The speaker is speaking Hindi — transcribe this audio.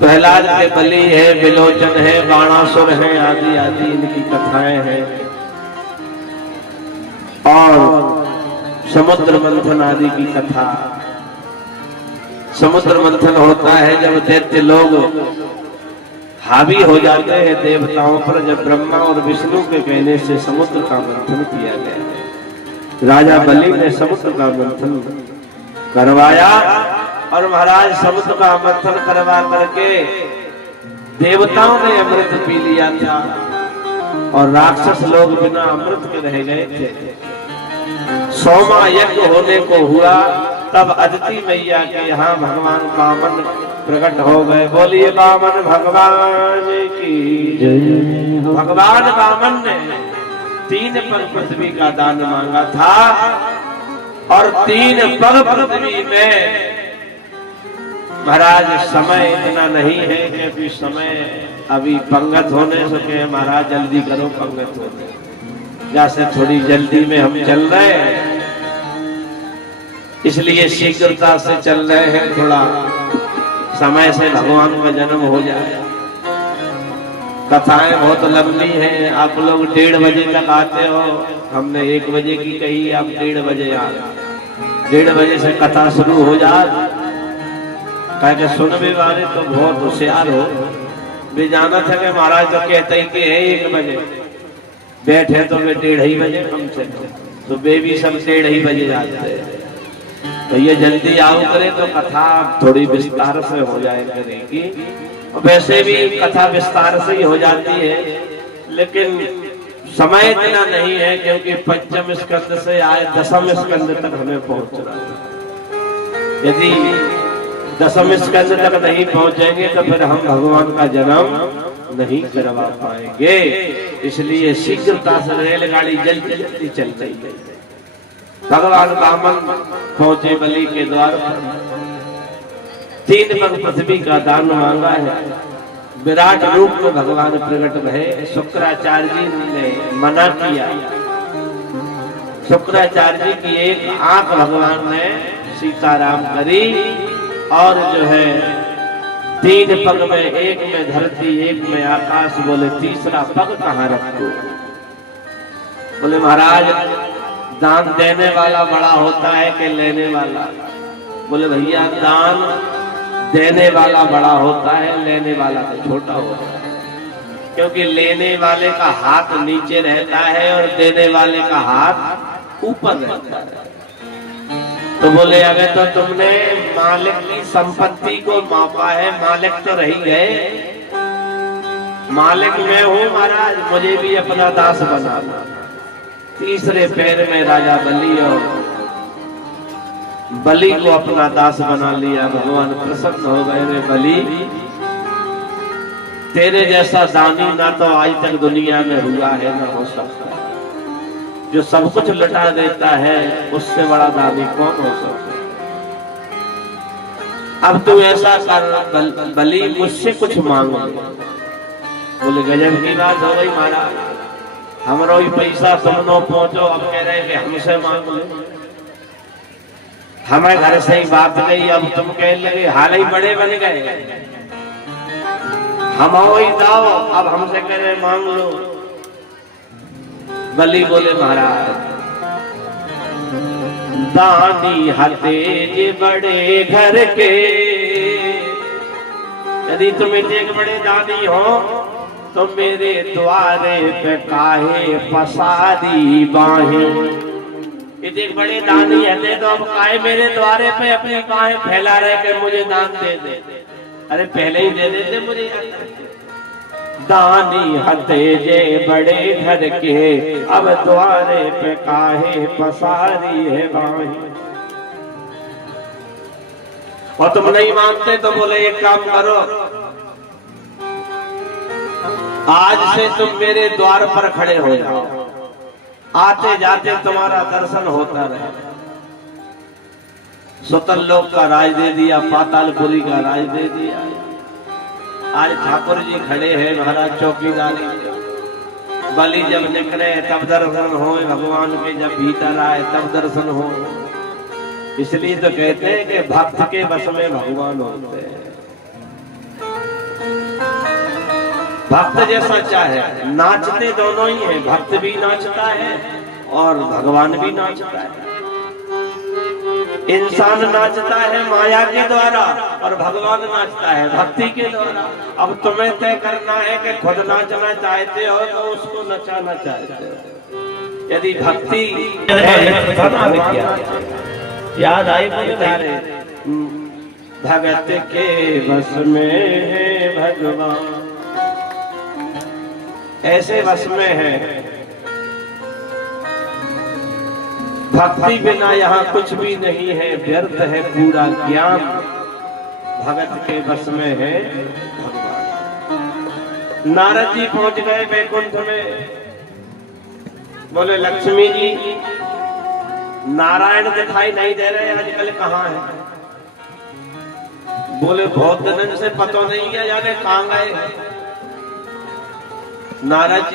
प्रहलाद के बलि है, विलोचन है, बाणासुर है, आदि आदि इनकी कथाएं हैं। और समुद्र मंथन आदि की कथा। समुद्र मंथन होता है जब दैत्य लोग हावी हो जाते हैं देवताओं पर, जब ब्रह्मा और विष्णु के कहने से समुद्र का मंथन किया गया। राजा बलि ने समुद्र का मंथन करवाया और महाराज समुद्र का मंथन करवा करके देवताओं ने अमृत पी लिया था और राक्षस लोग बिना अमृत के रह गए थे। सोमा यज्ञ होने को हुआ, तब अदिति मैया के यहाँ भगवान वामन प्रकट हो गए। बोलिए वामन भगवान की जय। भगवान वामन ने 3 पग पृथ्वी का दान मांगा था और 3 पग पृथ्वी में महाराज समय इतना नहीं है क्योंकि समय अभी पंगत होने से के महाराज जल्दी करो पंगत होने, जैसे थोड़ी जल्दी में हम चल रहे हैं इसलिए शीघ्रता से चल रहे हैं, थोड़ा समय से भगवान का जन्म हो जाए। कथाएं बहुत लंबी हैं, आप लोग 1:30 बजे तक आते हो, हमने 1 बजे की कही, आप 1:30 बजे आ। 1:30 बजे से कथा शुरू हो जाए, कह सुनने वाले तो बहुत होशियार हो, भी जाना था कि महाराज तो कहते ही कि 1 बजे बैठे तो वे 1:30 बजे कम से तो बेबी सब 1:30 बजे जाते हैं। तो ये जल्दी आओ करे तो कथा थोड़ी विस्तार से हो जाए करेगी। वैसे भी कथा विस्तार से ही हो जाती है, लेकिन समय इतना नहीं है क्योंकि 5म स्कंद से आए 10म स्कंद तक हमें पहुंचना। यदि 10म स्कंद तक नहीं पहुंचेंगे तो फिर हम भगवान का जन्म नहीं करवा पाएंगे। इसलिए शीघ्रता से रेलगाड़ी जल्दी जल्दी चल रही है। भगवान वामन पहुंचे बलि के द्वार पर, 3 पग पृथ्वी का दान मांगा है। विराट रूप में भगवान प्रकट भये। शुक्राचार्य जी ने मना किया। शुक्राचार्य जी की एक आंख भगवान ने सीताराम करी और जो है 3 पग में, एक में धरती, एक में आकाश। बोले तीसरा पग कहाँ रखो? बोले महाराज दान देने वाला बड़ा होता है कि लेने वाला? बोले भैया दान देने वाला बड़ा होता है, लेने वाला तो छोटा होता है, क्योंकि लेने वाले का हाथ नीचे रहता है और देने वाले का हाथ ऊपर रहता है। तो बोले अबे तो तुमने मालिक की संपत्ति को मापा है, मालिक तो रही गए। मालिक मैं हूँ महाराज, मुझे भी अपना दास बनाना। तीसरे पैर में राजा बलि और बलि को अपना दास बना लिया। भगवान प्रसन्न हो गए। रे बलि, तेरे जैसा दानी ना तो आज तक दुनिया में हुआ है ना हो सकता। जो सब कुछ लुटा देता है उससे बड़ा दानी कौन हो सकता है। अब तू ऐसा कर बलि, मुझसे कुछ मांगो। बोले गजब की बात हो गई महाराज, हमारा ही पैसा तुम नो पहुंचो, अब कह रहे कि हमसे मांग लो। हमें घर से ही बात गई, अब तुम कह लगे हाल ही बड़े बन गए। हम ही दाओ, अब हमसे कह रहे मांग लो। बलि बोले महाराज दानी हते बड़े घर के, यदि तुम एक बड़े दानी हो तो मेरे द्वारे पे काहे पसारी बाहें। यदि बड़े दानी है तो अब काहे मेरे द्वारे पे अपनी बाहें फैला रहे कि मुझे दान दे दे। अरे पहले ही दे देते मुझे। दानी हते जे बड़े घर के, अब द्वारे पे काहे पसारी है बाहें। और तुम नहीं मानते तो बोले एक काम करो, आज से तुम मेरे द्वार पर खड़े हो जाओ, आते जाते तुम्हारा दर्शन होता रहे। सुतल लोक का राज दे दिया, पातालपुरी का राज दे दिया। आज ठाकुर जी खड़े हैं महाराज चौकीदारी। बलि जब निकले तब दर्शन हो, भगवान के जब भीतर आए तब दर्शन हो। इसलिए तो कहते हैं कि भक्त के बस में भगवान होते हैं। भक्त जैसा चाहे, नाचते दोनों ही हैं, भक्त भी नाचता है और भगवान भी नाचता है। इंसान नाचता है माया के द्वारा और भगवान नाचता है भक्ति के द्वारा। अब तुम्हें तय करना है कि खुद नाचना चाहते हो तो उसको नचाना चाहते हो। यदि भक्ति याद आई बोले भगत के बस में है भगवान, ऐसे बस में है। भक्ति बिना यहाँ कुछ भी नहीं है, व्यर्थ है पूरा ज्ञान। भगत के बस में है भगवान। नारद जी पहुंच गए वैकुंठ में। बोले लक्ष्मी जी नारायण दिखाई नहीं दे रहे आजकल, कहाँ है? बोले बहुत दिन से पता नहीं है, जाने कहाँ गए। नारद जी